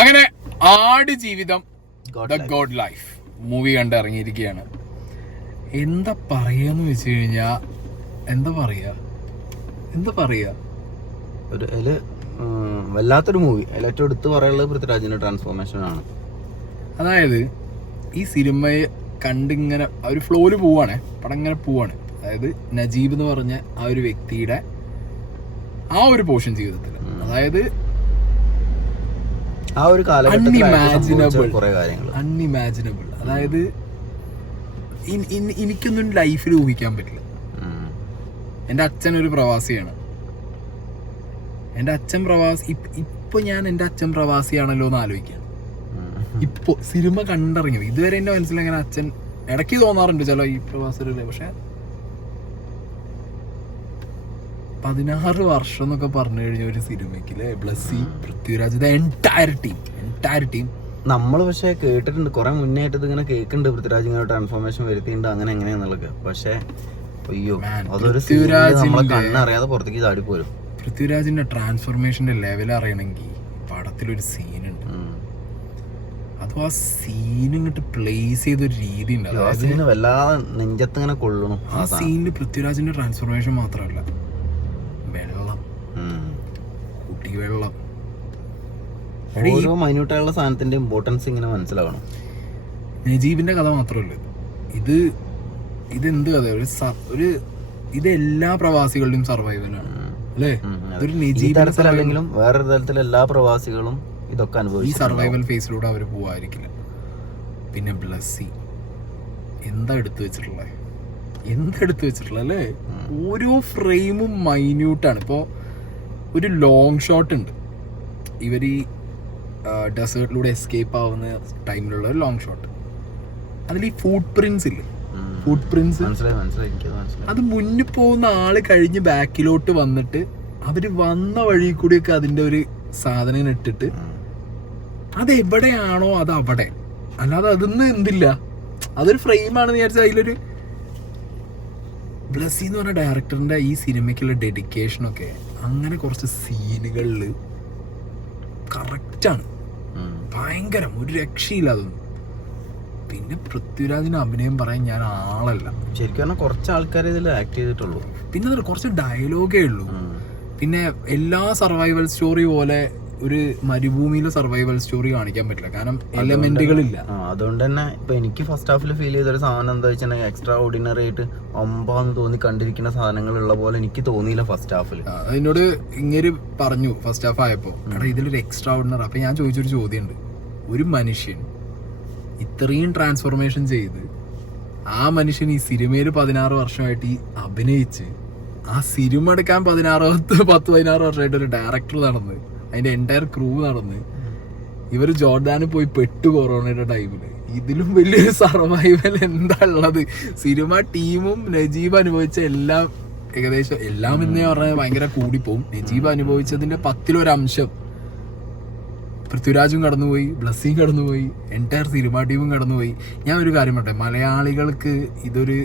അങ്ങനെ ആട് ജീവിതം ദ ഗോഡ് ലൈഫ് മൂവി കണ്ട് ഇറങ്ങിയിരിക്കുകയാണ്. എന്താ പറയാന്ന് വെച്ച് കഴിഞ്ഞാ എന്താ പറയാ ഒരു വല്ലാത്തൊരു മൂവി. അതിലേറ്റവും എടുത്ത് പറയാനുള്ളത് പൃഥ്വിരാജിന്റെ ട്രാൻസ്ഫോർമേഷൻ ആണ്. അതായത് ഈ സിനിമയെ കണ്ടിങ്ങനെ ആ ഒരു ഫ്ലോയില് പോവാണ്, പടം ഇങ്ങനെ പോവാണ്. അതായത് നജീബ് എന്ന് പറഞ്ഞ ആ ഒരു വ്യക്തിയുടെ ആ ഒരു പോർഷൻ ജീവിതത്തിൽ, അതായത് ആ ഒരു അൺഇമാജിനബിൾ. അതായത് എനിക്കൊന്നും ലൈഫിൽ ഊഹിക്കാൻ പറ്റില്ല. എൻ്റെ അച്ഛൻ ഒരു പ്രവാസിയാണ്. എൻ്റെ അച്ഛൻ ഇപ്പൊ ഞാൻ എൻ്റെ അച്ഛൻ പ്രവാസിയാണല്ലോ എന്ന് ആലോചിക്കാം. ഇപ്പൊ സിനിമ കണ്ടിറങ്ങി ഇതുവരെ എൻ്റെ മനസ്സിൽ അങ്ങനെ അച്ഛൻ ഇടയ്ക്ക് തോന്നാറുണ്ട് ചില ഈ പ്രവാസികളെ. പക്ഷെ 16 വർഷം എന്നൊക്കെ പറഞ്ഞു കഴിഞ്ഞ ഒരു സിനിമയ്ക്ക് ബ്ലസ്സി, പൃഥ്വിരാജ്, എൻറ്റയർ ടീം നമ്മൾ പക്ഷെ കേട്ടിട്ടുണ്ട് കുറെ മുന്നേറ്റ് ഇതിങ്ങനെ കേൾക്കുന്നുണ്ട്. പൃഥ്വിരാജ് ഇങ്ങനെ ട്രാൻസ്ഫോർമേഷൻ വരുത്തിയിട്ടുണ്ട് അങ്ങനെ എങ്ങനെയാന്നുള്ളത്. പക്ഷെ അയ്യോ അതൊരു നമ്മളെ കണ്ണറിയാതെ പുറത്തേക്ക് ചാടി പോരും. പൃഥ്വിരാജിന്റെ ട്രാൻസ്ഫോർമേഷന്റെ ലെവൽ അറിയണമെങ്കിൽ പടത്തിലൊരു സീനുണ്ട്. അതും ആ സീൻ ഇങ്ങോട്ട് പ്ലേസ് ചെയ്തൊരു രീതി ഉണ്ട്, വല്ലാതെ നെഞ്ചത്ത് ഇങ്ങനെ കൊള്ളണം. ആ സീനിൽ പൃഥ്വിരാജിന്റെ ട്രാൻസ്ഫോർമേഷൻ മാത്രമല്ല, വെള്ളം, കുടിവെള്ളം, ഓരോ മൈന്യൂട്ടായുള്ള സാധനത്തിന്റെ ഇമ്പോർട്ടൻസ് ഇങ്ങനെ മനസ്സിലാവണം. നജീബിന്റെ കഥ മാത്രമല്ല ഇതെന്ത് കഥ, ഇത് എല്ലാ പ്രവാസികളുടെയും സർവൈവലാണ് അല്ലേ. ഒരു തരത്തിലല്ലെങ്കിലും വേറൊരു തരത്തിൽ എല്ലാ പ്രവാസികളും ഇതൊക്കെ അനുഭവിച്ചു ഈ സർവൈവൽ ഫേസിലൂടെ അവർ പോവായിരിക്കില്ല. പിന്നെ ബ്ലസ്സി എന്താ എടുത്തു വെച്ചിട്ടുള്ളത് അല്ലേ. ഓരോ ഫ്രെയിമും മൈന്യൂട്ടാണ്. ഇപ്പോൾ ഒരു ലോങ് ഷോട്ട് ഉണ്ട്, ഇവർ ഈ ഡെസേർട്ടിലൂടെ എസ്കേപ്പ് ആവുന്ന ടൈമിലുള്ള ഒരു ലോങ് ഷോട്ട്. അതിൽ ഈ ഫുട് പ്രിന്റ്സ് അത് മുന്നിൽ പോകുന്ന ആള് കഴിഞ്ഞ് ബാക്കിലോട്ട് വന്നിട്ട് അവര് വന്ന വഴി കൂടിയൊക്കെ അതിന്റെ ഒരു സാധനം ഇട്ടിട്ട് അതെവിടെയാണോ അത് അവിടെ, അല്ലാതെ അതൊന്നും എന്തില്ല, അതൊരു ഫ്രെയിമാണെന്ന് വിചാരിച്ചാൽ അതിലൊരു ബ്ലസ്സി എന്ന് പറഞ്ഞ ഡയറക്ടറിന്റെ ഈ സിനിമയ്ക്കുള്ള ഡെഡിക്കേഷനൊക്കെ അങ്ങനെ കുറച്ച് സീനുകളിൽ കറക്റ്റാണ്. ഭയങ്കരം, ഒരു രക്ഷയില്ല അതൊന്നും. പിന്നെ പൃഥ്വിരാജിന് അഭിനയം പറയാൻ ഞാൻ ആളല്ല. ശരിക്കും കുറച്ച് ആൾക്കാർ ഇതിൽ ആക്ട് ചെയ്തിട്ടുള്ളൂ. പിന്നെ അതിൽ കുറച്ച് ഡയലോഗേ ഉള്ളൂ. പിന്നെ എല്ലാ സർവൈവൽ സ്റ്റോറി പോലെ ഒരു മരുഭൂമിയിലെ സർവൈവൽ സ്റ്റോറി കാണിക്കാൻ പറ്റില്ല, കാരണം എലമെന്റുകളില്ല. അതുകൊണ്ട് തന്നെ ഇപ്പൊ എനിക്ക് ഫസ്റ്റ് ഹാഫിൽ ഫീൽ ചെയ്തൊരു സാധനം എന്താ വെച്ചിട്ടുണ്ടെങ്കിൽ എക്സ്ട്രാ ഓർഡിനറി ആയിട്ട് ഒമ്പാന്ന് തോന്നി കണ്ടിരിക്കുന്ന സാധനങ്ങളുള്ള പോലെ എനിക്ക് തോന്നിയില്ല ഫസ്റ്റ് ഹാഫിൽ. അതിനോട് ഇങ്ങനെ പറഞ്ഞു ഫസ്റ്റ് ഹാഫ് ആയപ്പോ, എടാ ഇതിലൊരു എക്സ്ട്രാ ഓർഡിനറി. അപ്പൊ ഞാൻ ചോദിച്ചൊരു ചോദ്യമുണ്ട്, ഒരു മനുഷ്യൻ ഇത്രയും ട്രാൻസ്ഫോർമേഷൻ ചെയ്ത് ആ മനുഷ്യൻ ഈ സിനിമയിൽ 16 വർഷമായിട്ട് ഈ അഭിനയിച്ച് ആ സിനിമ എടുക്കാൻ 10-16 വർഷമായിട്ട് ഒരു ഡയറക്ടർ നടന്ന് അതിന്റെ എൻറ്റയർ ക്രൂ നടന്ന് ഇവർ ജോർദാനിൽ പോയി പെട്ടു കൊറോണയുടെ ടൈമില്. ഇതിലും വലിയൊരു സർവൈവൽ എന്താ ഉള്ളത്? സിനിമ ടീമും നജീബ് അനുഭവിച്ച എല്ലാം ഏകദേശം എല്ലാം എന്നേ പറഞ്ഞാൽ ഭയങ്കര കൂടിപ്പോവും. നജീബ് അനുഭവിച്ചതിന്റെ 10-1 അംശം പൃഥ്വിരാജും കടന്നുപോയി, ബ്ലസ്സിയും കടന്നുപോയി, എൻറ്റയർ സിനിമ ടീമും കടന്നുപോയി. ഞാൻ ഒരു കാര്യം പറയട്ടെ, മലയാളികൾക്ക് ഇതൊരു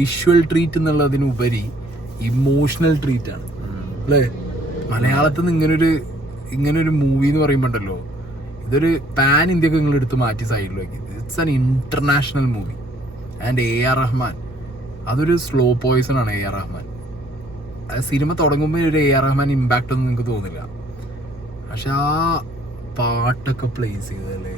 വിഷ്വൽ ട്രീറ്റ് എന്നുള്ളതിനുപരി ഇമോഷണൽ ട്രീറ്റ് ആണ് അല്ലേ. മലയാളത്തിൽ നിന്ന് ഇങ്ങനൊരു മൂവി എന്ന് പറയുമ്പോണ്ടല്ലോ, ഇതൊരു പാൻ ഇന്ത്യക്ക് നിങ്ങൾ എടുത്ത് മാറ്റി സൈഡിലേക്ക്. It's an international movie. And AR Rahman അതൊരു സ്ലോ പോയ്സൺ ആണ്. AR റഹ്മാൻ സിനിമ തുടങ്ങുമ്പോൾ ഒരു AR റഹ്മാൻ ഇമ്പാക്റ്റ് ഒന്നും നിങ്ങൾക്ക് തോന്നില്ല, പക്ഷെ ആ പാട്ടൊക്കെ പ്ലേസ് ചെയ്തല്ലേ.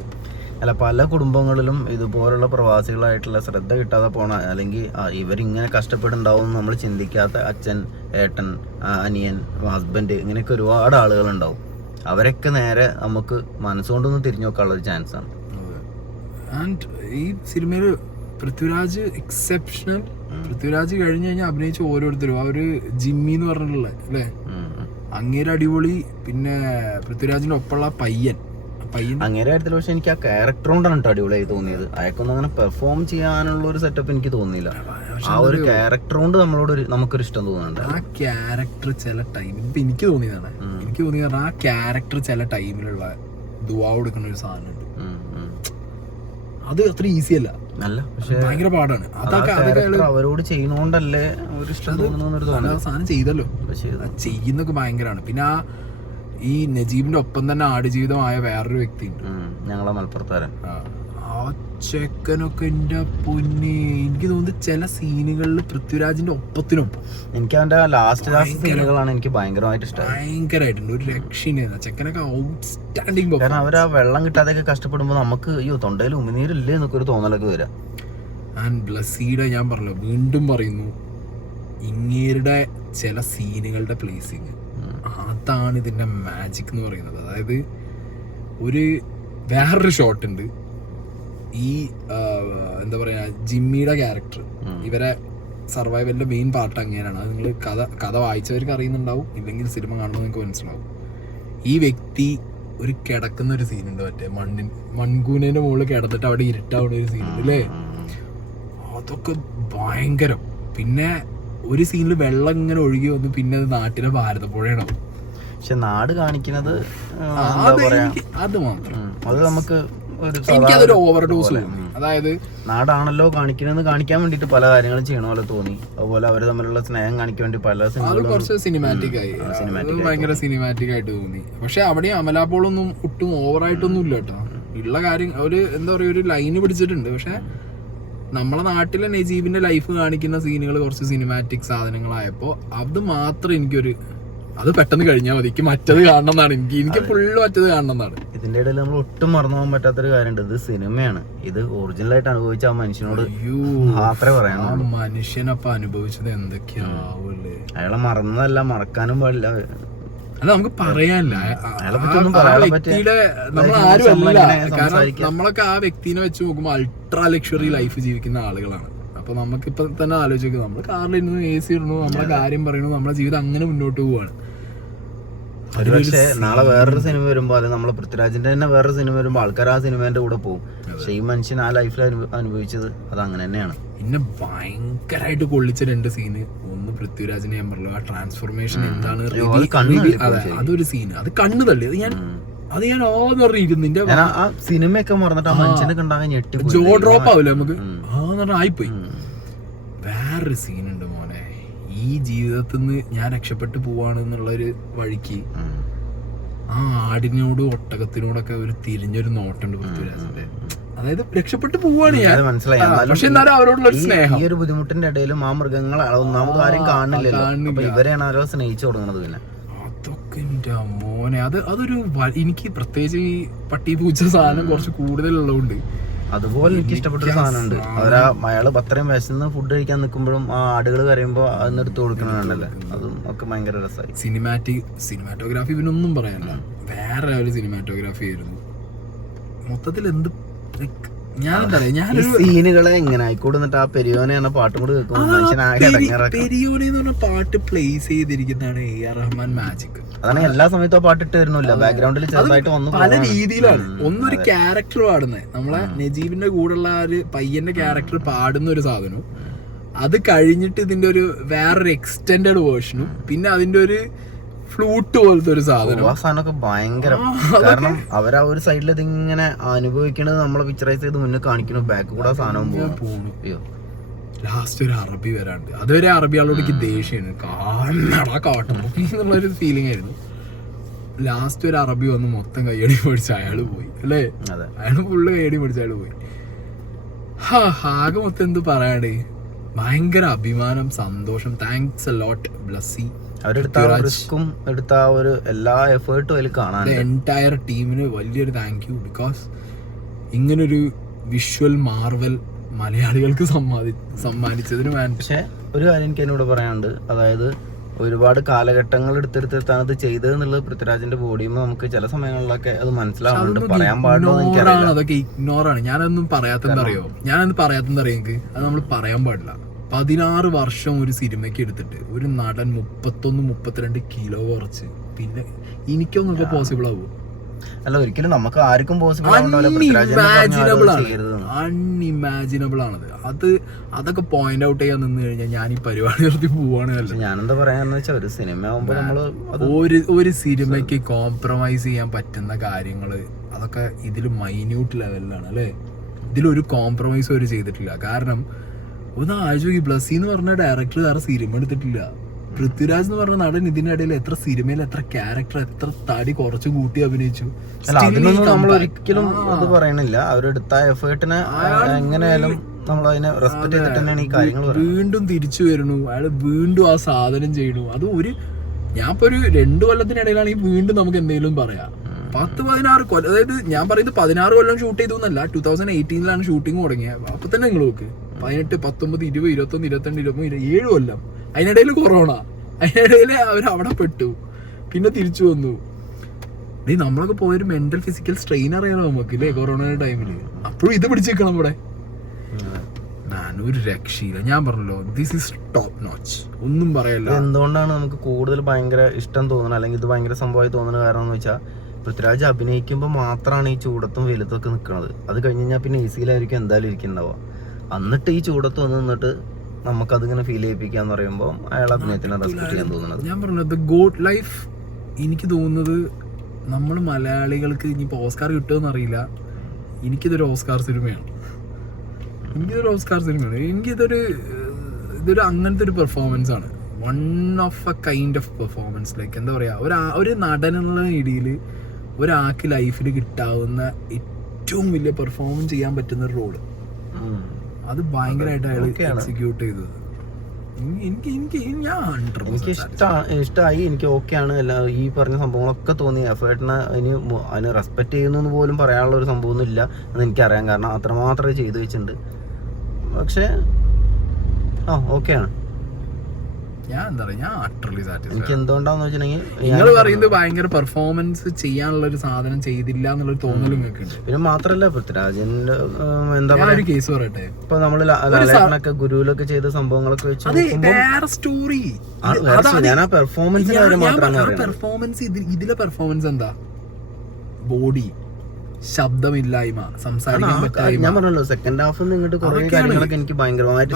അല്ല, പല കുടുംബങ്ങളിലും ഇതുപോലുള്ള പ്രവാസികളായിട്ടുള്ള ശ്രദ്ധ കിട്ടാതെ പോണ, അല്ലെങ്കിൽ ഇവരിങ്ങനെ കഷ്ടപ്പെടുണ്ടാവും നമ്മൾ ചിന്തിക്കാത്ത അച്ഛൻ, ഏട്ടൻ, അനിയൻ, ഹസ്ബൻഡ്, ഇങ്ങനെയൊക്കെ ഒരുപാട് ആളുകളുണ്ടാവും. അവരൊക്കെ നേരെ നമുക്ക് മനസ്സുകൊണ്ടൊന്ന് തിരിഞ്ഞു നോക്കാനുള്ള ഒരു ചാൻസ് ആണ്. ആൻഡ് ഈ സിനിമയിൽ പൃഥ്വിരാജ് എക്സെപ്ഷണൽ. പൃഥ്വിരാജ് കഴിഞ്ഞ് കഴിഞ്ഞാൽ അഭിനയിച്ച ഓരോരുത്തരും, ആ ഒരു ജിമ്മി എന്ന് പറഞ്ഞിട്ടുള്ള അല്ലേ, അങ്ങേര് അടിപൊളി. പിന്നെ പൃഥ്വിരാജിന്റെ ഒപ്പമുള്ള പയ്യൻ അങ്ങനെ കാര്യത്തില് പക്ഷെ എനിക്ക് ആ ക്യാരക്ടർ കൊണ്ടാണ് കേട്ടോ അടിപൊളിയായി തോന്നിയത്. അയാൾക്കൊന്നും അങ്ങനെ പെർഫോം ചെയ്യാനുള്ള ഒരു സെറ്റപ്പ് എനിക്ക് തോന്നിയില്ല. ആ ഒരു ക്യാരക്ടർ കൊണ്ട് നമുക്കൊരു ഇഷ്ടം തോന്നുന്നുണ്ട്. ആ ക്യാരക്ടർ ചില ടൈമിൽ ഇപ്പൊ എനിക്ക് തോന്നിയതാണ് ആ ക്യാരക്ടർ ചില ടൈമിലുള്ള ദുആ കൊടുക്കുന്ന ഒരു സാധനം ഉണ്ട്. അത് അത്ര ഈസി അല്ല, ഭയങ്കര പാടാണ്. അവരോട് ചെയ്യുന്നോണ്ടല്ലേ ഒരു ഇഷ്ടം തോന്നുന്നു. സാധനം ചെയ്തല്ലോ, ചെയ്യുന്നൊക്കെ ഭയങ്കരമാണ്. പിന്നെ ആ ഈ നജീബിന്റെ ഒപ്പം തന്നെ ആടുജീവിതമായ വേറൊരു വ്യക്തി ഉണ്ട്, ഞങ്ങളെ മലപ്പുറത്താരൻ. ആ ചെക്കനൊക്കെ എന്റെ പൊന്നെ, എനിക്ക് തോന്നുന്നത് ചില സീനുകളിൽ പൃഥ്വിരാജിന്റെ ഒപ്പത്തിനൊപ്പം എനിക്ക് അവന്റെ ലാസ്റ്റ് സീനുകളാണ് എനിക്ക് ഭയങ്കരമായിട്ട് ഇഷ്ടമായി. ഭയങ്കരമായിട്ടുണ്ട്, ഒരു രക്ഷയില്ല. ചെക്കനൊക്കെ ഔട്ട്സ്റ്റാൻഡിങ്. കാരണം അവരാ വെള്ളം കിട്ടാതെയൊക്കെ കഷ്ടപ്പെടുമ്പോ നമുക്ക് അയ്യോ തൊണ്ടയിൽ ഉമിനീരില്ലേ എന്നൊക്കെ ഒരു തോന്നലൊക്കെ വരാം. ആൻഡ് ബ്ലസ്സിയുടെ ഞാൻ പറഞ്ഞല്ലോ, വീണ്ടും പറയുന്നു, ഇങ്ങേരുടെ ചില സീനുകളുടെ പ്ലേസിങ്, അതാണ് ഇതിന്റെ മാജിക് എന്ന് പറയുന്നത്. അതായത് വേറൊരു ഷോട്ട് ഉണ്ട്, ഈ എന്താ പറയാ ജിമ്മിയുടെ ക്യാരക്ടർ, ഇവരെ സർവൈവലിന്റെ മെയിൻ പാർട്ട് അങ്ങനെയാണ്. അത് നിങ്ങൾ കഥ വായിച്ചവർക്ക് അറിയുന്നുണ്ടാവും, ഇല്ലെങ്കിൽ സിനിമ കാണുമ്പോൾ നിങ്ങൾക്ക് മനസ്സിലാവും. ഈ വ്യക്തി ഒരു കിടക്കുന്ന ഒരു സീനുണ്ട്, മറ്റേ മൺകൂനേന്റെ മുകളിൽ കിടന്നിട്ട് അവിടെ ഇരുട്ടാവുന്ന ഒരു സീനുണ്ട് അല്ലേ, അതൊക്കെ ഭയങ്കരം. പിന്നെ ഒരു സീനിൽ വെള്ളം ഇങ്ങനെ ഒഴുകി വന്നു, പിന്നെ അത് നാട്ടിലെ ഭാരതപ്പുഴയാണോ. പക്ഷെ നാട് കാണിക്കുന്നത് അത് മാത്രം, അത് നമുക്ക് എനിക്കതൊരു ഓവർഡോസ്. അതായത് നാടാണല്ലോ കാണിക്കണമെന്ന് കാണിക്കാൻ വേണ്ടിട്ട് പല കാര്യങ്ങളും ചെയ്യണ പോലെ തോന്നി. അതുപോലെ അവര് തമ്മിലുള്ള സ്നേഹം കാണിക്കാൻ വേണ്ടി പല കുറച്ച് സിനിമാറ്റിക് ആയി, ഭയങ്കര സിനിമാറ്റിക് ആയിട്ട് തോന്നി. പക്ഷെ അവിടെ അമലാപോളൊന്നും ഒട്ടും ഓവറായിട്ടൊന്നും ഇല്ല കേട്ടോ. ഉള്ള കാര്യം ഒരു എന്താ പറയാ, ഒരു ലൈന് പിടിച്ചിട്ടുണ്ട്. പക്ഷെ നമ്മളെ നാട്ടിലെ നജീബിന്റെ ലൈഫ് കാണിക്കുന്ന സീനുകൾ കുറച്ച് സിനിമാറ്റിക് സാധനങ്ങളായപ്പോ അത് മാത്രം എനിക്കൊരു, അത് പെട്ടെന്ന് കഴിഞ്ഞാൽ മതി, എനിക്ക് മറ്റത് കാണണം എന്നാണ്. എനിക്ക് ഫുള്ള് മറ്റത് കാണണം എന്നാണ്. ഇതിന്റെ ഇടയിൽ നമ്മൾ ഒട്ടും മറന്നു പോകാൻ പറ്റാത്തൊരു കാര്യമുണ്ട്, ഇത് സിനിമയാണ്. ഇത് ഒറിജിനലായിട്ട് അനുഭവിച്ച ആ മനുഷ്യനോട് മാത്രമേ പറയാൻ. ആ മനുഷ്യനപ്പൊ അനുഭവിച്ചത് എന്തൊക്കെയാവൂല്ലേ. അയാളെ മറന്നതല്ല, മറക്കാനും പാടില്ല. അല്ല, നമുക്ക് പറയാനില്ല വ്യക്തിയുടെ, നമ്മൾ ആരും അല്ല. കാരണം നമ്മളൊക്കെ ആ വ്യക്തിനെ വെച്ച് നോക്കുമ്പോൾ അൾട്രാ ലക്ഷറി ലൈഫ് ജീവിക്കുന്ന ആളുകളാണ്. അപ്പൊ നമുക്കിപ്പൊ തന്നെ ആലോചിക്കുക, നമ്മൾ കാറിലിരുന്നു, AC ഇടുന്നു, നമ്മളെ കാര്യം പറയണു, നമ്മളെ ജീവിതം അങ്ങനെ മുന്നോട്ട് പോവാണ്. പക്ഷേ നാളെ വേറൊരു സിനിമ വരുമ്പോ, അത് നമ്മളെ പൃഥ്വിരാജിന്റെ തന്നെ വേറൊരു സിനിമ വരുമ്പോ ആൾക്കാർ ആ സിനിമേന്റെ കൂടെ പോകും. പക്ഷെ ഈ മനുഷ്യൻ ആ ലൈഫിൽ അനുഭവിച്ചത് അത് അങ്ങനെ തന്നെയാണ്. പിന്നെ ഭയങ്കരമായിട്ട് കൊള്ളിച്ച 2 സീന്, ഒന്ന് പൃഥ്വിരാജിനെ ഞാൻ പറഞ്ഞു, ആ ട്രാൻസ്ഫോർമേഷൻ എന്താണ്, അതൊരു സീന്, അത് കണ്ണു തള്ളി. അത് ഞാൻ പറഞ്ഞിരുന്നു, ആ സിനിമയൊക്കെ മറന്നിട്ട് ആ മനുഷ്യനെ കണ്ടാകെ ഞെട്ടി, ജോ ഡ്രോപ്പ് ആവില്ല നമുക്ക്, ആയിപ്പോയി. വേറൊരു സീനുണ്ട് മോനെ, ഈ ജീവിതത്തിൽ നിന്ന് ഞാൻ രക്ഷപ്പെട്ടു പോവാണ് എന്നുള്ളൊരു വഴിക്ക് ആ ആടിനോടും ഒട്ടകത്തിനോടൊക്കെ ഒരു തിരിഞ്ഞൊരു നോട്ടുണ്ട് പൃഥ്വിരാജിന്റെ. അതായത് രക്ഷപ്പെട്ടു പോവാണ് ഞാൻ, മനസ്സിലായി. പക്ഷെ എന്നാലും അവരോടുള്ള ഒരു സ്നേഹം, ഈ ഒരു ബുദ്ധിമുട്ടിന്റെ ഇടയിലും ആ മൃഗങ്ങൾ ഒന്നാമത് ആരും കാണില്ലല്ലോ, ഇവരെയാണ് ആരോ സ്നേഹിച്ചു തുടങ്ങുന്നത്. പിന്നെ അതൊക്കെ എന്റെ മോനെ, അതൊരു എനിക്ക് പ്രത്യേകിച്ച് ഈ പട്ടി പൂച്ച സാധനം കുറച്ച് കൂടുതലുള്ളതുകൊണ്ട് അതുപോലെ എനിക്ക് ഇഷ്ടപ്പെട്ടൊരു സാധനമുണ്ട്. അയാള് അത്രയും വിശന്ന് ഫുഡ് കഴിക്കാൻ നിൽക്കുമ്പോഴും ആ ആടുകൾ കരയുമ്പോ അതൊന്ന് എടുത്തു കൊടുക്കണല്ലേ, അതും ഒക്കെ ഭയങ്കര രസമായി. സിനിമാറ്റോഗ്രാഫി പിന്നൊന്നും പറയാനില്ല, വേറെ ഒരു സിനിമാറ്റോഗ്രാഫി ആയിരുന്നു മൊത്തത്തിൽ. എന്ത് സീനുകളെ എങ്ങനെ ആയിക്കോട്ടെ. എന്നിട്ട് ആ പെരിയോനെ എന്ന പാട്ടും കൂടി പെരിയോനെ എന്ന് പറഞ്ഞ പാട്ട് പ്ലേസ് ചെയ്തിരിക്കുന്നതാണ് AR റഹ്മാൻ മാജിക്. അതാണ് എല്ലാ സമയത്തും പാട്ട് ഇട്ട് വരുന്നില്ല, ബാക്ക്ഗ്രൗണ്ടിൽ ചെറുതായിട്ട് വന്നു പല രീതിയിലാണ്. ഒന്നൊരു ക്യാരക്ടർ പാടുന്നത്, നമ്മളെ നജീബിന്റെ കൂടെയുള്ള ഒരു പയ്യന്റെ ക്യാരക്ടർ പാടുന്ന ഒരു സാധനവും, അത് കഴിഞ്ഞിട്ട് ഇതിന്റെ ഒരു വേറൊരു എക്സ്റ്റെൻഡഡ് വേർഷനും, പിന്നെ അതിന്റെ ഒരു ഫ്ലൂട്ട് പോലത്തെ ഒരു സാധനം. ആ സാധനമൊക്കെ ഭയങ്കര, കാരണം അവരാ ഒരു സൈഡിൽ ഇതിങ്ങനെ അനുഭവിക്കണത് നമ്മളെ പിക്ചറൈസ് ചെയ്ത് മുന്നേ കാണിക്കണു, ബാക്ക് കൂടെ സാധനം പോണു. അയ്യോ, ലാസ്റ്റ് ഒരു അറബി വരാണ്ട്, അതുവരെ അറബി ആളോട് എനിക്ക് ദേഷ്യമാണ്, കാണാ കാട്ടും എന്നുള്ളൊരു ഫീലിംഗ് ആയിരുന്നു. ലാസ്റ്റ് ഒരു അറബി വന്ന് മൊത്തം കയ്യടി മേടിച്ച് അയാള് പോയി അല്ലേ, അയാള് ഫുള്ള് കയ്യടി മേടിച്ച് അയാള് പോയി. ആകെ മൊത്തം എന്ത് പറയാണ്ട്, ഭയങ്കര അഭിമാനം, സന്തോഷം. Thanks a lot Blessy. അവരെടുത്ത റിസ്കും എടുത്ത ഒരു എല്ലാ എഫേർട്ടും അതിൽ കാണാൻ എൻറ്റയർ ടീമിന് വലിയൊരു താങ്ക് യു. ബിക്കോസ് ഇങ്ങനൊരു വിഷ്വൽ മാർവൽ മലയാളികൾക്ക് സമ്മാനിച്ചതിന്. പക്ഷേ ഒരു കാര്യം എനിക്ക് എന്നോട് പറയാനുണ്ട്, അതായത് ഒരുപാട് കാലഘട്ടങ്ങൾ എടുത്തെടുത്താണ് അത് ചെയ്തത് എന്നുള്ളത് പൃഥ്വിരാജിന്റെ ബോഡിയുമ്പോൾ നമുക്ക് ചില സമയങ്ങളിലൊക്കെ അത് മനസ്സിലാവുന്നുണ്ട്. പറയാൻ പാടില്ല, അതൊക്കെ ഇഗ്നോറാണ്. ഞാനൊന്നും പറയാത്തെന്തറിയോ എനിക്ക് അത് നമ്മൾ പറയാൻ പാടില്ല. 16 വർഷം ഒരു സിനിമയ്ക്ക് എടുത്തിട്ട് ഒരു നടൻ 31-32 കിലോ കുറച്ച്, പിന്നെ എനിക്കൊന്നും പോസിബിൾ ആവുമോ? അല്ല, ഒരിക്കലും നമുക്ക് ആർക്കും പോസിബിൾ അൺഇമാജിനബിൾ ആണത്. അതൊക്കെ പോയിന്റ് ഔട്ട് ചെയ്യാൻ നിന്ന് കഴിഞ്ഞാൽ ഞാൻ ഈ പരിപാടി നിർത്തി പോവാണ്. ഞാനെന്താ പറയാന്ന് വെച്ചാൽ, ഒരു സിനിമ ആകുമ്പോൾ നമ്മള് ഒരു സിനിമയ്ക്ക് കോംപ്രമൈസ് ചെയ്യാൻ പറ്റുന്ന കാര്യങ്ങള് അതൊക്കെ ഇതിൽ മൈന്യൂട്ട് ലെവലിലാണ് അല്ലേ. ഇതിലൊരു കോംപ്രമൈസും അവർ ചെയ്തിട്ടില്ല. കാരണം ഒന്ന് ആലോചിച്ച്, ബ്ലസ്സി എന്ന് പറഞ്ഞ ഡയറക്ടർ വേറെ സിനിമ എടുത്തിട്ടില്ല. പൃഥ്വിരാജ് എന്ന് പറഞ്ഞ നടൻ ഇതിനിടയിൽ എത്ര സിനിമയിൽ എത്ര ക്യാരക്ടർ എത്ര തടി കുറച്ച് കൂട്ടി അഭിനയിച്ചു. അല്ല, അതിനൊന്നും നമ്മൾ ഒരിക്കലും അത് പറയണില്ല. അവരെടുത്ത എഫേർട്ടിനെ എങ്ങനെയായാലും നമ്മൾ അതിനെ റെസ്പെക്ട് ചെയ്തിട്ട് തന്നെയാണ് ഈ കാര്യങ്ങൾ വീണ്ടും തിരിച്ചു വരുന്നു. അയാൾ വീണ്ടും ആ സാധനം ചെയ്യണു. അത് ഞാൻ ഇപ്പൊ ഒരു 2 കൊല്ലത്തിനിടയിലാണെങ്കിൽ വീണ്ടും നമുക്ക് എന്തെങ്കിലും പറയാം. 10-16 കൊല്ലം, അതായത് ഞാൻ പറയുന്നത് 16 കൊല്ലം ഷൂട്ട് ചെയ്തു എന്നല്ല, 2018 ഷൂട്ടിങ് തുടങ്ങിയത്. അപ്പൊ തന്നെ നിങ്ങൾ നോക്ക്, 18, 19, 20, 21, 22, 23, 7 കൊല്ലം. അതിനിടയിൽ കൊറോണ, അതിനിടയിൽ അവർ അവിടെ പെട്ടു, പിന്നെ തിരിച്ചു വന്നു. നമ്മളൊക്കെ പോയൊരു മെന്റൽ ഫിസിക്കൽ സ്ട്രെയിൻ അറിയാലോ നമുക്ക് ഇല്ലേ കൊറോണയുടെ ടൈമില്. അപ്പോഴും ഇത് പിടിച്ചേക്കണം ഇവിടെ. ഒരു രക്ഷയില്ല. ഞാൻ പറഞ്ഞല്ലോ, ദിസ് ഈസ് ടോപ്പ് നോച്ച്, ഒന്നും പറയല്ല. എന്തുകൊണ്ടാണ് നമുക്ക് കൂടുതൽ ഭയങ്കര ഇഷ്ടം തോന്നുന്നത്, അല്ലെങ്കിൽ ഇത് ഭയങ്കര സംഭവമായി തോന്നുന്ന കാരണം എന്ന് വെച്ചാൽ പൃഥ്വിരാജ് അഭിനയിക്കുമ്പോൾ മാത്രമാണ് ഈ ചൂടത്തും വെയിലത്തൊക്കെ നിൽക്കുന്നത്. അത് കഴിഞ്ഞ് കഴിഞ്ഞാൽ പിന്നെ ഈസിയിലായിരിക്കും എന്തായാലും ഇരിക്കുന്നുണ്ടാവുക. എന്നിട്ട് ഈ ചൂടത്ത് വന്ന് നിന്നിട്ട് നമുക്കതിങ്ങനെ ഫീൽ ചെയ്യിപ്പിക്കാന്ന് പറയുമ്പോൾ അയാൾ അഭിനയത്തിനെ റെസ്പെക്ട് ചെയ്യാൻ തോന്നുന്നത്. ഞാൻ പറഞ്ഞത് ദ ഗോഡ് ലൈഫ്. എനിക്ക് തോന്നുന്നത് നമ്മൾ മലയാളികൾക്ക് ഇനിയിപ്പോൾ ഓസ്കാർ കിട്ടുമെന്ന് അറിയില്ല. ഇതൊരു ഓസ്കാർ സിനിമയാണ്. ഇതൊരു അങ്ങനത്തെ ഒരു പെർഫോമൻസ് ആണ്. One of A kind of performance. Like എന്താ പറയുക, ഒരു നടനുള്ള രീതിയിൽ ഒരാൾക്ക് ലൈഫിൽ കിട്ടാവുന്ന ഏറ്റവും വലിയ പെർഫോം ചെയ്യാൻ പറ്റുന്ന ഒരു റോള്. അത് ഭയങ്കരമായിട്ട് അയാൾ എക്സിക്യൂട്ട് ചെയ്തത്. എനിക്ക് ഇഷ്ടമായി. എനിക്ക് ഓക്കെയാണ്. ഈ പറഞ്ഞ സംഭവങ്ങളൊക്കെ തോന്നി. എഫേർട്ടിനെ അതിന് റെസ്പെക്ട് ചെയ്യുന്നു എന്ന് പോലും പറയാനുള്ള ഒരു സംഭവമൊന്നും ഇല്ല എന്ന് എനിക്കറിയാം. കാരണം അത്രമാത്രം ചെയ്തു വെച്ചിട്ടുണ്ട്. പക്ഷേ ഓക്കെയാണ്. എനിക്ക് എന്തുകൊണ്ടാന്ന് വെച്ചിട്ടുണ്ടെങ്കിൽ നിങ്ങൾ പറയുന്നത് ഭയങ്കര പെർഫോമൻസ് ചെയ്യാനുള്ള ഒരു സാധനം ചെയ്തില്ല എന്നുള്ളൊരു തോന്നൽ നിങ്ങൾക്ക് ഉണ്ട്. പിന്നെ മാത്രല്ല പൃഥ്വിരാജിന്റെ എന്താ പറയുക, കേസ് പറയട്ടെ, ഇപ്പൊ നമ്മള് ലാലേട്ടനൊക്കെ ഗുരുവിലൊക്കെ ചെയ്ത സംഭവങ്ങളൊക്കെ വെച്ച് സ്റ്റോറി. ഞാൻ ആ പെർഫോമൻസിന്റെ കാര്യം മാത്രമാണ് പെർഫോമൻസ്. ഇതിലെ പെർഫോമൻസ് എന്താ? ബോഡി, ശബ്ദമില്ലായ്മ, സംസാരിക്കാൻ പറ്റായ്മ. ഞാൻ പറഞ്ഞല്ലോ സെക്കൻഡ് ഹാഫ് ഇങ്ങോട്ട് കുറെ കാര്യങ്ങളൊക്കെ എനിക്ക് ഭയങ്കരമായിട്ട്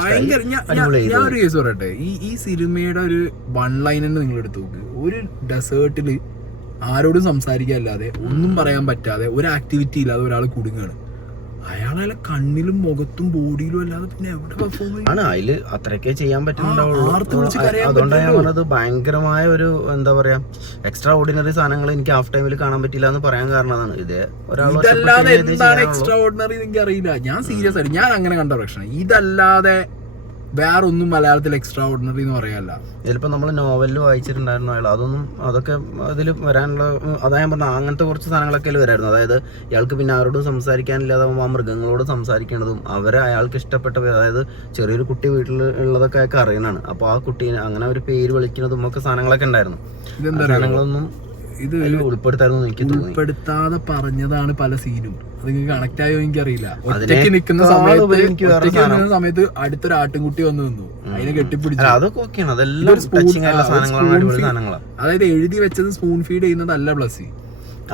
ഞാൻ ഒരു കേസ് പറയട്ടെ. ഈ സിനിമയുടെ ഒരു വൺ ലൈൻ തന്നെ നിങ്ങൾ എടുത്തു നോക്ക്. ഒരു ഡെസേർട്ടില് ആരോടും സംസാരിക്കാല്ലാതെ, ഒന്നും പറയാൻ പറ്റാതെ, ഒരു ആക്ടിവിറ്റി ഇല്ലാതെ ഒരാൾ കുടുങ്ങുകയാണ്. അയാളെ കണ്ണിലും മുഖത്തും ബോഡിയിലും അല്ലാതെ പിന്നെ എവിടെ പെർഫോം ആണ്? അതില് അത്രയൊക്കെ ചെയ്യാൻ പറ്റുന്നുണ്ടാവുള്ളൂ. അതുകൊണ്ടാണ് ഞാൻ പറഞ്ഞത് ഭയങ്കരമായ ഒരു എന്താ പറയാ എക്സ്ട്രാ ഓർഡിനറി സാധനങ്ങൾ എനിക്ക് ഹാഫ് ടൈമിൽ കാണാൻ പറ്റില്ല എന്ന് പറയാൻ കാരണം അതാണ്. ഇതേ ഇതല്ലാതെ എന്താണ് എക്സ്ട്രാ ഓർഡിനറി എനിക്ക് അറിയില്ല. ഞാൻ സീരിയസ് ആയിട്ട് ഞാൻ അങ്ങനെ കണ്ട പ്രശ്നം. ഇതല്ലാതെ വേറെ ഒന്നും മലയാളത്തിൽ എക്സ്ട്രാ ഓർഡിനറി എന്ന് പറയാല്ല. ചിലപ്പോ നമ്മൾ നോവലിൽ വായിച്ചിട്ടുണ്ടായിരുന്നു അയാൾ. അതൊക്കെ അതിൽ വരാനുള്ള അതാ ഞാൻ പറഞ്ഞ അങ്ങനത്തെ കുറച്ച് സാധനങ്ങളൊക്കെ വരായിരുന്നു. അതായത് ഇയാൾക്ക് പിന്നെ ആരോടും സംസാരിക്കാനില്ലാതെ ആ മൃഗങ്ങളോട് സംസാരിക്കേണ്ടതും അവരെ അയാൾക്ക് ഇഷ്ടപ്പെട്ട, അതായത് ചെറിയൊരു കുട്ടി വീട്ടിൽ ഉള്ളതൊക്കെ അയാൾക്ക് അറിയണതാണ്. അപ്പോൾ ആ കുട്ടീനെ അങ്ങനെ ഒരു പേര് വിളിക്കുന്നതും ഒക്കെ സാധനങ്ങളൊക്കെ ഉണ്ടായിരുന്നു. സാധനങ്ങളൊന്നും ഇത് ഉൾപ്പെടുത്തായിരുന്നു എനിക്ക് തോന്നി. ഉൾപ്പെടുത്താതെ പറഞ്ഞതാണ് പല സീനും. അത് കണക്ട് ആയോ എനിക്കറിയില്ല. ഒറ്റയ്ക്ക് നിൽക്കുന്ന സമയത്ത് അടുത്തൊരു ആട്ടിൻകുട്ടി വന്നു നിന്നു, അതിനെ കെട്ടിപ്പിടിച്ചു. അതൊക്കെ ഓക്കെയാണ്. അതെല്ലാം സാധനങ്ങളാണ്. അതായത് എഴുതി വെച്ചത് സ്പൂൺ ഫീഡ് ചെയ്യുന്നതല്ല പ്ലസ്.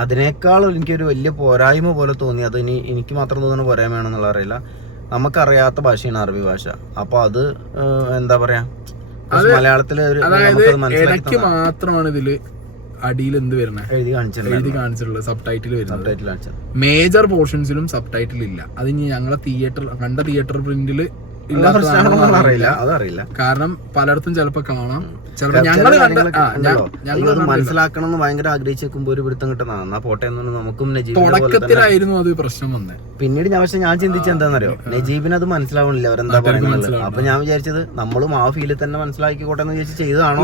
അതിനേക്കാളും എനിക്കൊരു വലിയ പോരായ്മ പോലെ തോന്നി. അത് എനിക്ക് മാത്രം തോന്നുന്ന പോരായ്മയാണെന്നുള്ള അറിയില്ല. നമുക്കറിയാത്ത ഭാഷയാണ് അറബി ഭാഷ. അപ്പൊ അത് എന്താ പറയാ മലയാളത്തില് ഇടയ്ക്ക് മാത്രമാണ് ഇതില് അടിയിൽ എന്ത് വരുന്നത് എഴുതി കാണിച്ചിട്ടുള്ളത്, സബ് ടൈറ്റിൽ വരുന്നത്. മേജർ പോർഷൻസിലും സബ് ടൈറ്റിൽ ഇല്ല. അത് ഇനി ഞങ്ങളെ കണ്ട തിയേറ്റർ പ്രിന്റില് അതറിയില്ല. കാരണം പലയിടത്തും ചിലപ്പോ കാണാം. ഞങ്ങള് മനസ്സിലാക്കണം എന്ന് ഭയങ്കര ആഗ്രഹിച്ചേക്കുമ്പോ ഒരു പിടുത്തം കിട്ടുന്നതാണ്. പോട്ടെ എന്ന് നമുക്കും തുടക്കത്തിലായിരുന്നു അത് പ്രശ്നം വന്നത്. പിന്നീട് ഞാൻ ചിന്തിച്ച എന്താണെന്നറിയോ, നജീബിന് അത് മനസ്സിലാവണില്ല അവരെന്താ പറയുന്നത്. അപ്പൊ ഞാൻ വിചാരിച്ചത് നമ്മളും ആ ഫീലിൽ തന്നെ മനസ്സിലാക്കിക്കോട്ടെ എന്ന് വിചാരിച്ച് ചെയ്തതാണോ.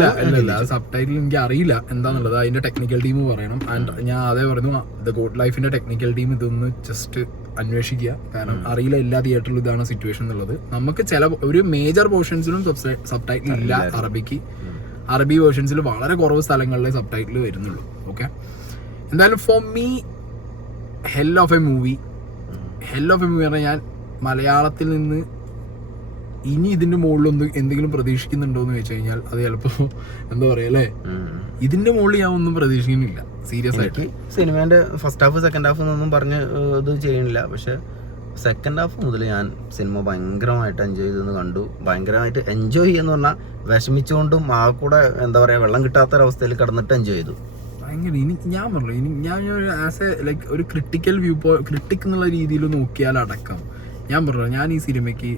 സബ് ടൈറ്റിൽ എനിക്ക് അറിയില്ല എന്താന്നുള്ളത്. അതിന്റെ ടെക്നിക്കൽ ടീം പറയണം. ആൻഡ് ഞാൻ അതേ പറഞ്ഞു, ദ ഗോഡ് ലൈഫിന്റെ ടെക്നിക്കൽ ടീം ഇതൊന്ന് ജസ്റ്റ് അന്വേഷിക്കുക. കാരണം അറിയില്ല എല്ലാ തിയേറ്ററിലും ഇതാണ് സിറ്റുവേഷൻ എന്നുള്ളത്. നമുക്ക് ഒരു മേജർ പോർഷൻസിലും സബ് ടൈറ്റിൽ ഇല്ല. അറബി വേർഷൻസിൽ വളരെ കുറവ് സ്ഥലങ്ങളിലെ സബ് ടൈറ്റിൽ വരുന്നുള്ളൂ. ഓക്കെ, എന്തായാലും for me hell of a movie പറഞ്ഞാൽ ഞാൻ മലയാളത്തിൽ നിന്ന് ഇനി ഇതിന്റെ മുകളിലൊന്നും എന്തെങ്കിലും പ്രതീക്ഷിക്കുന്നുണ്ടോ എന്ന് ചോദിച്ചു കഴിഞ്ഞാൽ അത് ചിലപ്പോ എന്താ പറയാ അല്ലേ, ഇതിന്റെ മുകളിൽ ഞാൻ ഒന്നും പ്രതീക്ഷിക്കുന്നില്ല സീരിയസ് ആയിട്ട്. സിനിമേന്റെ ഫസ്റ്റ് ഹാഫ് സെക്കൻഡ് ഹാഫ് എന്നൊന്നും പറഞ്ഞ് ഇത് ചെയ്യണില്ല. പക്ഷെ സെക്കൻഡ് ഹാഫ് മുതൽ ഞാൻ സിനിമ ഭയങ്കരമായിട്ട് എൻജോയ് ചെയ്തെന്ന് കണ്ടു. ഭയങ്കരമായിട്ട് എൻജോയ് ചെയ്യുന്ന പറഞ്ഞാൽ വിഷമിച്ചുകൊണ്ടും ആ കൂടെ എന്താ പറയാ വെള്ളം കിട്ടാത്തൊരവസ്ഥയിൽ കിടന്നിട്ട് എൻജോയ് ചെയ്തു. ഭയങ്കര ഞാൻ പറഞ്ഞു ഞാൻ ആസ് എ ലൈക്ക് ഒരു ക്രിട്ടിക്കൽ ക്രിട്ടിക് എന്നുള്ള രീതിയിൽ നോക്കിയാൽ അടക്കം ഞാൻ പറഞ്ഞു, ഞാൻ ഈ സിനിമയ്ക്ക്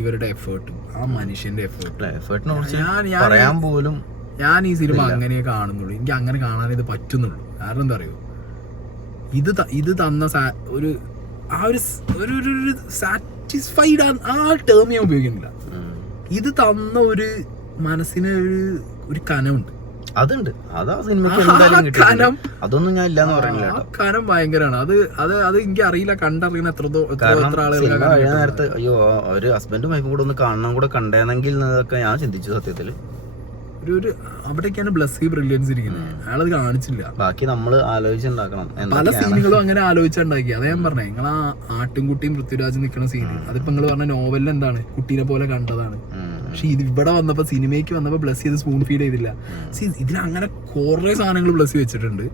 ഇവരുടെ എഫേർട്ടും ആ മനുഷ്യന്റെ എഫേർട്ടിനെ പറയാൻ പോലും ഞാൻ ഈ സിനിമ അങ്ങനെ കാണുന്നുള്ളൂ, എനിക്ക് അങ്ങനെ കാണാനേ ഇത് പറ്റുന്നുള്ളൂ. കാരണം എന്താ പറയുക, ഇത് തന്ന ഒരു ആ ഒരു സാറ്റിസ്ഫൈഡ് ആ ടേം ഞാൻ ഉപയോഗിക്കുന്നില്ല. ഇത് തന്ന ഒരു മനസ്സിന് ഒരു കനമുണ്ട്. അതുണ്ട്, അതാ സിനിമയ്ക്ക് എന്തായാലും കിട്ടും. അതൊന്നും ഞാൻ ഇല്ലാന്ന് പറയുന്നില്ല. ആ കനം ഭയങ്കരമാണ്. അത് എനിക്ക് അറിയില്ല, കണ്ടറിയുന്ന എത്ര ആളുകൾ നേരത്തെ അയ്യോ ഒരു ഹസ്ബൻഡും വൈഫും കൂടെ ഒന്ന് കാണണം കൂടെ കണ്ടേന്നെങ്കിൽ എന്നതൊക്കെ ഞാൻ ചിന്തിച്ചു സത്യത്തില്. ഒരു അവിടേക്കാണ് ബ്ലസ്സി ബ്രില്യൻസ് ഇരിക്കുന്നത്. അയാളത് കാണിച്ചില്ല. ബാക്കി നമ്മള് ആലോചിച്ചുണ്ടാക്കണം. പല സീനുകളും അങ്ങനെ ആലോചിച്ചുണ്ടാക്കി. അതേ ഞാൻ പറഞ്ഞേ, നിങ്ങൾ ആ ആട്ടുംകുട്ടിയും പൃഥ്വിരാജ് നിൽക്കുന്ന സീന്, അതിപ്പോ നിങ്ങൾ പറഞ്ഞ നോവലിൽ എന്താണ്, കുട്ടീനെ പോലെ കണ്ടതാണ്. പക്ഷെ ഇത് ഇവിടെ വന്നപ്പോ, സിനിമയ്ക്ക് വന്നപ്പോ ബ്ലസ്സി ഇത് സ്പൂൺ ഫീഡ് ചെയ്തില്ല. ഇതിൽ അങ്ങനെ കുറെ സാധനങ്ങൾ ബ്ലസ്സി വെച്ചിട്ടുണ്ട്.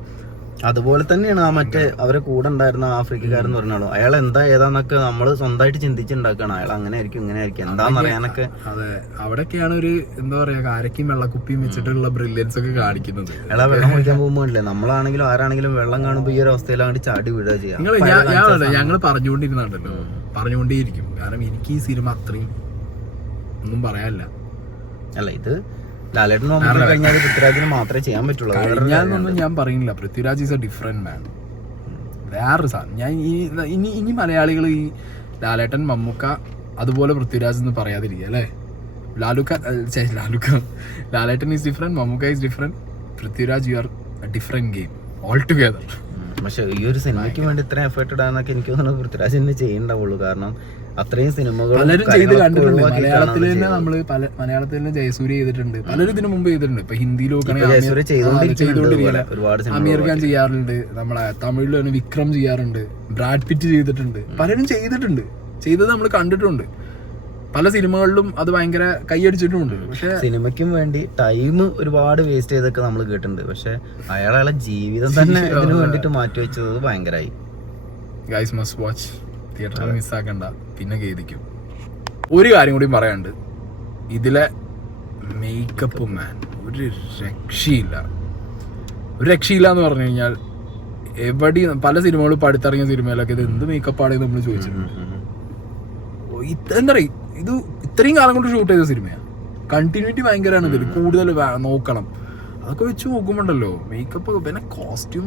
അതുപോലെ തന്നെയാണ് ആ മറ്റേ അവരെ കൂടെ ഉണ്ടായിരുന്ന ആഫ്രിക്കക്കാരെന്ന് പറഞ്ഞാലോ, അയാൾ എന്താ ഏതാന്നൊക്കെ നമ്മള് സ്വന്തമായിട്ട് ചിന്തിച്ചുണ്ടാക്കണം. അയാൾ അങ്ങനെ ആയിരിക്കും ഇങ്ങനെ ആയിരിക്കും എന്താന്ന് അറിയാനൊക്കെ. അതെ, അവിടെയൊക്കെയാണ് ഒരു എന്താ പറയാ കാരക്കും വെള്ളക്കുപ്പിയും വെച്ചിട്ടുള്ള ബ്രില്യൻസ് ഒക്കെ കാണിക്കുന്നത്. അയാളെ വെള്ളം കുടിക്കാൻ പോകുമ്പോഴല്ലേ, നമ്മളാണെങ്കിലും ആരാണെങ്കിലും വെള്ളം കാണുമ്പോൾ ഈ ഒരു അവസ്ഥയിലാണ്ട് ചാടി വീഴുക ചെയ്യാം. ഞങ്ങള് പറഞ്ഞുകൊണ്ടിരുന്നുണ്ടല്ലോ, പറഞ്ഞുകൊണ്ടേയിരിക്കും. കാരണം എനിക്ക് ഈ സിനിമ അത്രയും ഒന്നും പറയാനില്ല. അല്ല, ഇത് ലാലേട്ടൻ കഴിഞ്ഞാൽ പൃഥ്വിരാജിന് മാത്രമേ ചെയ്യാൻ പറ്റുള്ളൂ. കഴിഞ്ഞാലൊന്നും ഞാൻ പറയുന്നില്ല. പൃഥ്വിരാജ് ഈസ് എ ഡിഫറെന്റ് മാൻ. വേറൊരു സാധനം. ഞാൻ ഇനി മലയാളികൾ ഈ ലാലേട്ടൻ, മമ്മൂക്ക അതുപോലെ പൃഥ്വിരാജ് എന്ന് പറയാതിരിക്കുക അല്ലേ. Lalettan is different, Mammukka is different, Prithviraj you are a different game all together. പക്ഷെ ഈ ഒരു സിനിമയ്ക്ക് വേണ്ടി ഇത്ര എഫേർട്ട് ഇടാന്നൊക്കെ എനിക്ക് തോന്നുന്നു പൃഥ്വിരാജ് തന്നെ ചെയ്യണ്ടാവുള്ളൂ. കാരണം അത്രയും സിനിമകൾ പലരും ചെയ്ത് കണ്ടിട്ടുണ്ട്. മലയാളത്തിൽ തന്നെ മലയാളത്തിൽ തന്നെ ജയസൂര്യ ചെയ്തിട്ടുണ്ട്, പലരും ഇതിനു മുമ്പ് ചെയ്തിട്ടുണ്ട്. ഇപ്പൊ ഹിന്ദിയിലും ചെയ്തോണ്ടിരിക്കുകയാണ്. അമീർ ഖാൻ ചെയ്യാറുണ്ട്, നമ്മളെ തമിഴിൽ തന്നെ വിക്രം ചെയ്യാറുണ്ട്, ബ്രാഡ് പിറ്റ് ചെയ്തിട്ടുണ്ട്, പലരും ചെയ്തിട്ടുണ്ട്. ചെയ്തത് നമ്മൾ കണ്ടിട്ടുണ്ട്. പല സിനിമകളിലും അത് ഭയങ്കര കൈയടിച്ചിട്ടുമുണ്ട്. പക്ഷെ സിനിമയ്ക്കും വേണ്ടി ടൈം ഒരുപാട് വേസ്റ്റ് ചെയ്തൊക്കെ നമ്മൾ കേട്ടിട്ടുണ്ട്. പക്ഷെ അയാളെ ജീവിതം തന്നെ ഇതിനു വേണ്ടിട്ട് മാറ്റിവെച്ചത് ഭയങ്കരമായി. ഗൈസ് മസ്റ്റ് വാച്ച്, തിയേറ്ററിൽ മിസ്സാക്കണ്ട, പിന്നെ ഖേദിക്കും. ഒരു കാര്യം കൂടി പറയാനുണ്ട്, ഇതിലെ മേക്കപ്പ് മാൻ ഒരു രക്ഷയില്ല. എന്ന് പറഞ്ഞു കഴിഞ്ഞാൽ എവിടെയും പല സിനിമകളും ഇപ്പം അടുത്തിറങ്ങിയ സിനിമയിലൊക്കെ ഇത് എന്ത് മേക്കപ്പാണ് നമ്മൾ ചോദിച്ചിട്ടുണ്ട്. എന്താ പറയുക, ഇത് ഇത്രയും കാലം കൊണ്ട് ഷൂട്ട് ചെയ്ത സിനിമയാണ്. കണ്ടിന്യൂറ്റി ഭയങ്കരമാണ് ഇതിൽ. കൂടുതൽ നോക്കണം. അതൊക്കെ വെച്ച് നോക്കുമ്പോണ്ടല്ലോ മേക്കപ്പ്, പിന്നെ കോസ്റ്റ്യൂം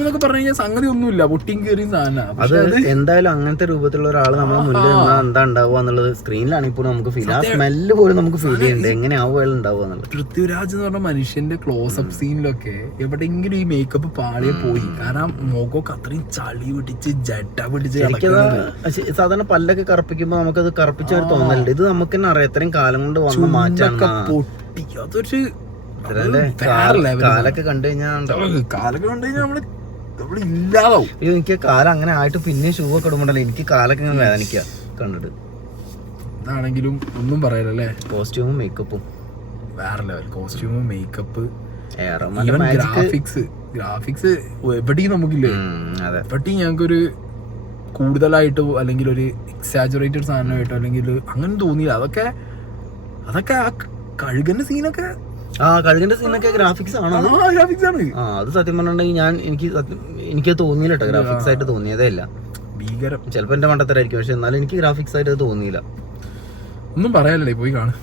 എന്നൊക്കെ പറഞ്ഞു കഴിഞ്ഞാൽ സംഗതി ഒന്നുമില്ല, പൊട്ടിയും കയറിയും സാധനമാണ്. അത് എന്തായാലും അങ്ങനത്തെ രൂപത്തിലുള്ള ഒരാൾ നമ്മളെ മുന്നിൽ നിന്നാ എന്താ ഉണ്ടാവുക എന്നുള്ളത് സ്ക്രീനിലാണെങ്കിൽ പോലും നമുക്ക് ഫീൽ, ആ സ്മെല്ല് പോലും നമുക്ക് ഫീൽ ചെയ്യുന്നുണ്ട് എങ്ങനെയാവും അയാൾ ഉണ്ടാവുക എന്നുള്ളത്. പൃഥ്വിരാജ് എന്ന് പറഞ്ഞ മനുഷ്യന്റെ ക്ലോസപ്പ് സീനിലൊക്കെ എവിടെയെങ്കിലും ഈ മേക്കപ്പ് പാളിയെ പോയി. കാരണം മുഖമൊക്കെ അത്രയും ചളി പിടിച്ച് ജഡ പിടിച്ച്, സാധാരണ പല്ലൊക്കെ കറുപ്പിക്കുമ്പോ നമുക്കത് കറുപ്പിച്ച തോന്നലുണ്ട്. ഇത് നമുക്ക് തന്നെ അറിയാം എത്രയും കാലം കൊണ്ട് വന്ന മാറ്റാണ്. പൊട്ടി അതൊരു കാലൊക്കെ കണ്ടു കഴിഞ്ഞാൽ നമ്മള് ഇല്ലാതാവും. എനിക്ക് കാലം അങ്ങനെ ആയിട്ട് പിന്നെ ഷൂ ഒക്കെ ഇടുമ്പോണ്ടല്ലോ എനിക്ക് കാലൊക്കെ ഇങ്ങനെ വേദനിക്കുക കണ്ടിട്ട്. ഇതാണെങ്കിലും ഒന്നും പറയലല്ലേ. കോസ്റ്റ്യൂമും മേക്കപ്പും വേറെ ലെവൽ. കോസ്റ്റ്യൂമും മേക്കപ്പ്, ഗ്രാഫിക്സ് എവിടെയും നമുക്കില്ലേ. എവിടെയും ഞങ്ങൾക്കൊരു കൂടുതലായിട്ടോ അല്ലെങ്കിൽ ഒരു എക്സാജറേറ്റഡ് സാധനമായിട്ടോ അല്ലെങ്കിൽ അങ്ങനെ തോന്നിയില്ല. അതൊക്കെ ആ കഴുകന്റെ സീനൊക്കെ കഴുകന്റെ സീനൊക്കെ ഗ്രാഫിക്സ് ആണ്. അത് സത്യം പറഞ്ഞിട്ടുണ്ടെങ്കിൽ എനിക്ക് തോന്നിയില്ല കേട്ടോ, ഗ്രാഫിക്സ് ആയിട്ട് തോന്നിയതേ ഇല്ല. ഭീകരം. ചിലപ്പോ എന്റെ മണ്ടത്തരായിരിക്കും, പക്ഷെ എന്നാലും എനിക്ക് ഗ്രാഫിക്സ് ആയിട്ട് തോന്നിയില്ല. ഒന്നും പറയാനല്ലേ, പോയി കാണും.